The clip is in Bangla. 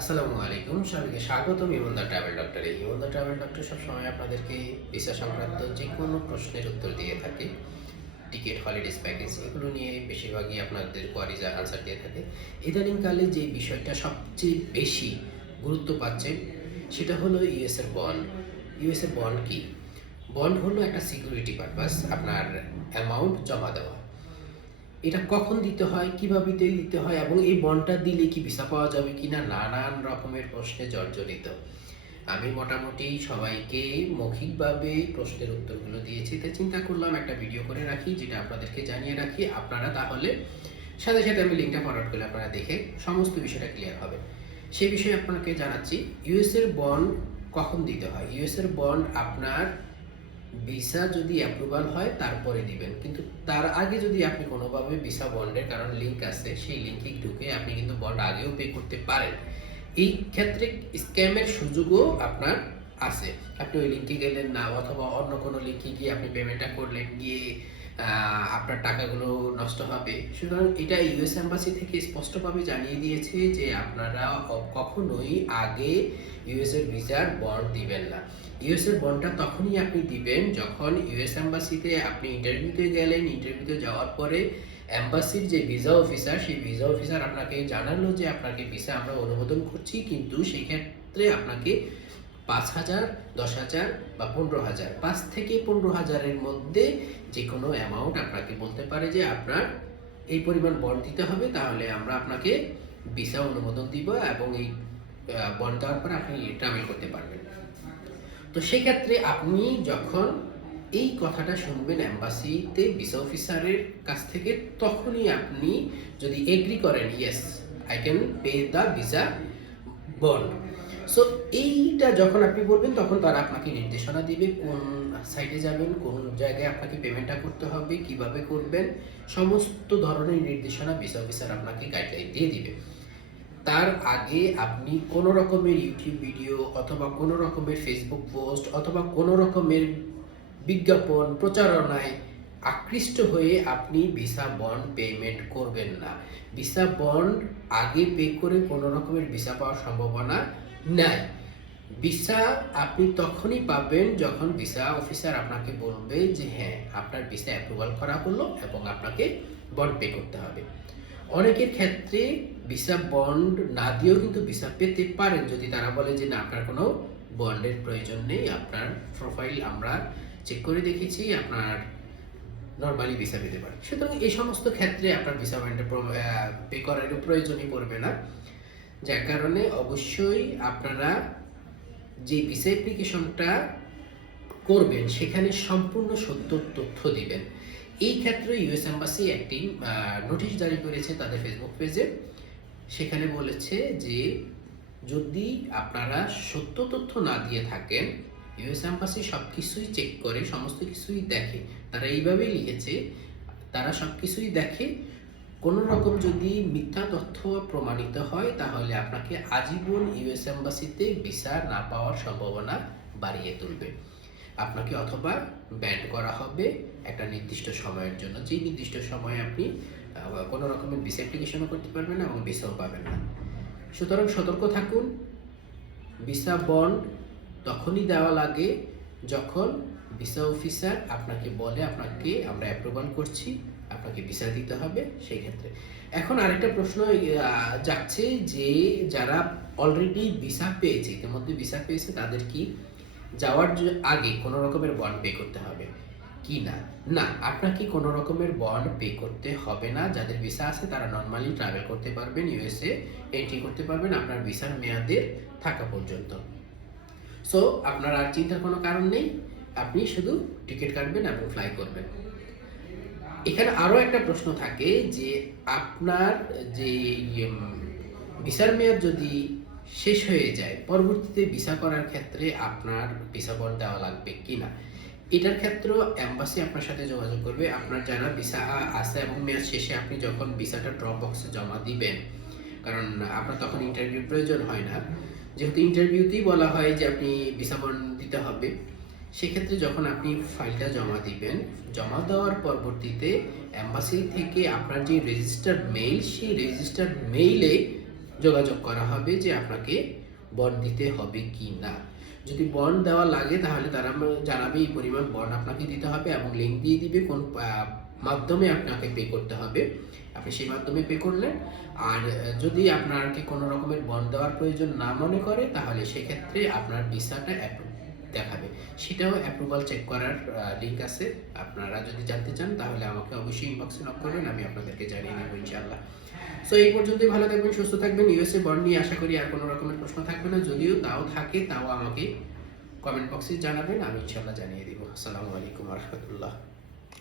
আসসালামু আলাইকুম, সবাইকে স্বাগতম ইমন ট্রাভেল ডক্টরে। ইমন ট্রাভেল ডক্টর সবসময় আপনাদেরকে ভিসা সংক্রান্ত যে কোনো প্রশ্নের উত্তর দিয়ে থাকে। টিকিট, হলিডেজ প্যাকেজ এগুলো নিয়ে বেশিরভাগই আপনাদের কোয়ারিজ আনসার দিয়ে থাকে। ইদানিংকালে যে বিষয়টা সবচেয়ে বেশি গুরুত্ব পাচ্ছে সেটা হলো ইউএস এর বন্ড। ইউএস এর বন্ড কি? বন্ড হলো একটা সিকিউরিটি পারপাস, আপনার অ্যামাউন্ট জমা দেওয়া। এটা কখন দিতে হয়, কিভাবে দিতে হয় এবং এই বন্ডটা দিলে কি ভিসা পাওয়া যাবে কিনা, নানান রকমের প্রশ্নে জর্জরিত। আমি মোটামুটি সবাইকে মৌখিকভাবে প্রশ্নের উত্তরগুলো দিয়েছি, তাই চিন্তা করলাম একটা ভিডিও করে রাখি, যেটা আপনাদেরকে জানিয়ে রাখি। আপনারা তাহলে সাথে সাথে আমি লিঙ্কটা ফরওয়ার্ড করলে আপনারা দেখে সমস্ত বিষয়টা ক্লিয়ার হবে। সেই বিষয়ে আপনাকে জানাচ্ছি, ইউএস এর বন্ড কখন দিতে হয়। ইউএস এর বন্ড আপনার ভিসা যদি অ্যাপ্রুভাল হয় তারপরে দিবেন, কিন্তু তার আগে যদি আপনি কোনোভাবে ভিসা বন্ডের, কারণ লিঙ্ক আছে, সেই লিঙ্কে ঢুকে আপনি কিন্তু বন্ড আগেও পে করতে পারেন। এই ক্ষেত্রে স্ক্যামের সুযোগও আপনার আছে। আপনি ওই লিঙ্কে গেলেন না, অথবা অন্য কোনো লিঙ্কে গিয়ে আপনি পেমেন্টটা করলেন, গিয়ে আপনার টাকাগুলো নষ্ট হবে। সুতরাং এটা ইউএস এম্বাসি থেকে স্পষ্টভাবে জানিয়ে দিয়েছে যে আপনারা কখনোই আগে ইউএস এর ভিসার বন্ড দিবেন না। ইউএস এর বন্ডটা তখনই আপনি দিবেন যখন ইউএস এম্বাসিতে আপনি ইন্টারভিউতে গেলেন, ইন্টারভিউতে যাওয়ার পরে এম্বাসির যে ভিসা অফিসার, সেই ভিসা অফিসার আপনাকে জানালো যে আপনাকে ভিসা আমরা অনুমোদন করছি, কিন্তু সেই ক্ষেত্রে আপনাকে ৫,০০০, ১০,০০০ বা ১৫,০০০, ৫ থেকে ১৫,০০০-এর মধ্যে যে কোনো অ্যামাউন্ট আপনাকে বলতে পারে যে আপনার এই পরিমাণ বন্ড দিতে হবে, তাহলে আমরা আপনাকে ভিসা অনুমোদন দিব এবং এই বন্ড দেওয়ার পরে আপনি ট্রাভেল করতে পারবেন। তো সেক্ষেত্রে আপনি যখন এই কথাটা শুনবেন এম্বাসিতে ভিসা অফিসারের কাছ থেকে, তখনই আপনি যদি এগ্রি করেন, yes I can pay the visa bond. So এইটা যখন আপনি বলবেন, তখন তারা আপনাকে নির্দেশনা দিবে কোন সাইটে যাবেন, কোন জায়গায় আপনাকে পেমেন্টটা করতে হবে, কিভাবে করবেন, সমস্ত ধরনের নির্দেশনা ভিসা অফিসার আপনাকে গাইডলাইন দিয়ে দিবে। তার আগে আপনি কোনো রকমের ইউটিউব ভিডিও অথবা কোনো রকমের ফেসবুক পোস্ট অথবা কোনো রকমের বিজ্ঞাপন প্রচারণায় আকৃষ্ট হয়ে আপনি ভিসা বন্ড পেমেন্ট করবেন না। ভিসা বন্ড আগে পে করে কোনো রকমের ভিসা পাওয়ার সম্ভাবনা নাই। ভিসা আপনি তখনই পাবেন যখন ভিসা অফিসার আপনাকে বলবে যে হ্যাঁ, আপনার ভিসা অ্যাপ্রুভাল করা হলো এবং আপনাকে বন্ড পে করতে হবে। অনেকের ক্ষেত্রে ভিসা বন্ড না দিয়েও কিন্তু ভিসা পেতে পারেন, যদি তারা বলে যে না, আপনার কোনো বন্ডের প্রয়োজন নেই, আপনার প্রোফাইল আমরা চেক করে দেখেছি, আপনার নরমালি ভিসা পেতে পারেন। সুতরাং এই সমস্ত ক্ষেত্রে আপনার ভিসা বন্ডের পে করার প্রয়োজনই পড়বে না। যার কারণে অবশ্যই আপনারা যে ভিসা অ্যাপ্লিকেশনটা করবেন সেখানে সম্পূর্ণ সত্য তথ্য দিবেন। এই ক্ষেত্রে ইউএস এম্বাসি একটি নোটিশ জারি করেছে তাদের ফেসবুক পেজে। সেখানে বলেছে যে যদি আপনারা সত্য তথ্য না দিয়ে থাকেন, ইউএস এম্বাসি সব কিছুই চেক করে, সমস্ত কিছুই দেখে। তারা এইভাবেই লিখেছে, তারা সব কিছুই দেখে, কোনো রকম যদি মিথ্যা তথ্য প্রমাণিত হয় তাহলে আপনাকে আজীবন ইউএস এম্বাসিতে ভিসা না পাওয়ার সম্ভাবনা বাড়িয়ে তুলবে। আপনাকে অথবা ব্যান করা হবে একটা নির্দিষ্ট সময়ের জন্য, যেই নির্দিষ্ট সময়ে আপনি কোনো রকমের ভিসা অ্যাপ্লিকেশনও করতে পারবেন না এবং ভিসাও পাবেন না। সুতরাং সতর্ক থাকুন। ভিসা বন্ড তখনই দেওয়া লাগে যখন ভিসা অফিসার আপনাকে বলে আপনাকে আমরা অ্যাপ্রুভাল করছি, আপনাকে ভিসা দিতে হবে, সেই ক্ষেত্রে। এখন আরেকটা প্রশ্ন যাচ্ছে যে যারা অলরেডি ভিসা পেয়েছে, ইতিমধ্যে ভিসা পেয়েছে, তাদের কি যাওয়ার আগে কোনো রকমের বন্ড পে করতে হবে কি না? না, আপনাকে কোনো রকমের বন্ড পে করতে হবে না। যাদের ভিসা আছে তারা নরমালি ট্রাভেল করতে পারবেন, ইউএসএ এন্ট্রি করতে পারবেন আপনার ভিসার মেয়াদের থাকা পর্যন্ত। সো আপনার আর চিন্তার কোনো কারণ নেই, আপনি শুধু টিকিট কাটবেন এবং ফ্লাই করবেন। এখানে আরও একটা প্রশ্ন থাকে যে আপনার যে ভিসার মেয়াদ যদি শেষ হয়ে যায়, পরবর্তীতে ভিসা করার ক্ষেত্রে আপনার ভিসা বন্ড দেওয়া লাগবে কিনা। এটার ক্ষেত্রেও এম্বাসি আপনার সাথে যোগাযোগ করবে। আপনার যারা ভিসা আছে এবং মেয়াদ শেষে আপনি যখন ভিসাটা ড্রপ বক্সে জমা দিবেন, কারণ আপনার তখন ইন্টারভিউর প্রয়োজন হয় না, যেহেতু ইন্টারভিউতেই বলা হয় যে আপনি ভিসা বন্ড দিতে হবে। সেক্ষেত্রে যখন আপনি ফাইলটা জমা দিবেন, জমা দেওয়ার পরবর্তীতে এম্বাসি থেকে আপনার যে রেজিস্টার্ড মেইল, সেই রেজিস্টার্ড মেইলে যোগাযোগ করা হবে যে আপনাকে বন্ড দিতে হবে কি না। যদি বন্ড দেওয়া লাগে তাহলে তারা জানাবে এই পরিমাণ বন্ড আপনাকে দিতে হবে এবং লিঙ্ক দিয়ে দিবে কোন মাধ্যমে আপনাকে পে করতে হবে, আপনি সেই মাধ্যমে পে করলেন। আর যদি আপনাকে কোনো রকমের বন্ড দেওয়ার প্রয়োজন না মনে করে তাহলে সেক্ষেত্রে আপনার ভিসাটা অ্যাপ্রুভ দেখাবে, সেটাও অ্যাপ্রুভাল চেক করার লিঙ্ক আছে। আপনারা যদি জানতে চান তাহলে আমাকে অবশ্যই ইনবক্সে নক করবেন, আমি আপনাদেরকে জানিয়ে দেবো ইনশাআল্লাহ। সো এই পর্যন্তই, ভালো থাকবেন, সুস্থ থাকবেন। ইউএসএ বন্ড নিয়ে আশা করি আর কোনো রকমের প্রশ্ন থাকবে না, যদিও তাও থাকে তাও আমাকে কমেন্ট বক্সে জানাবেন, আমি ইনশাআল্লাহ জানিয়ে দিব। আসসালামু আলাইকুম ওয়া রাহমাতুল্লাহ।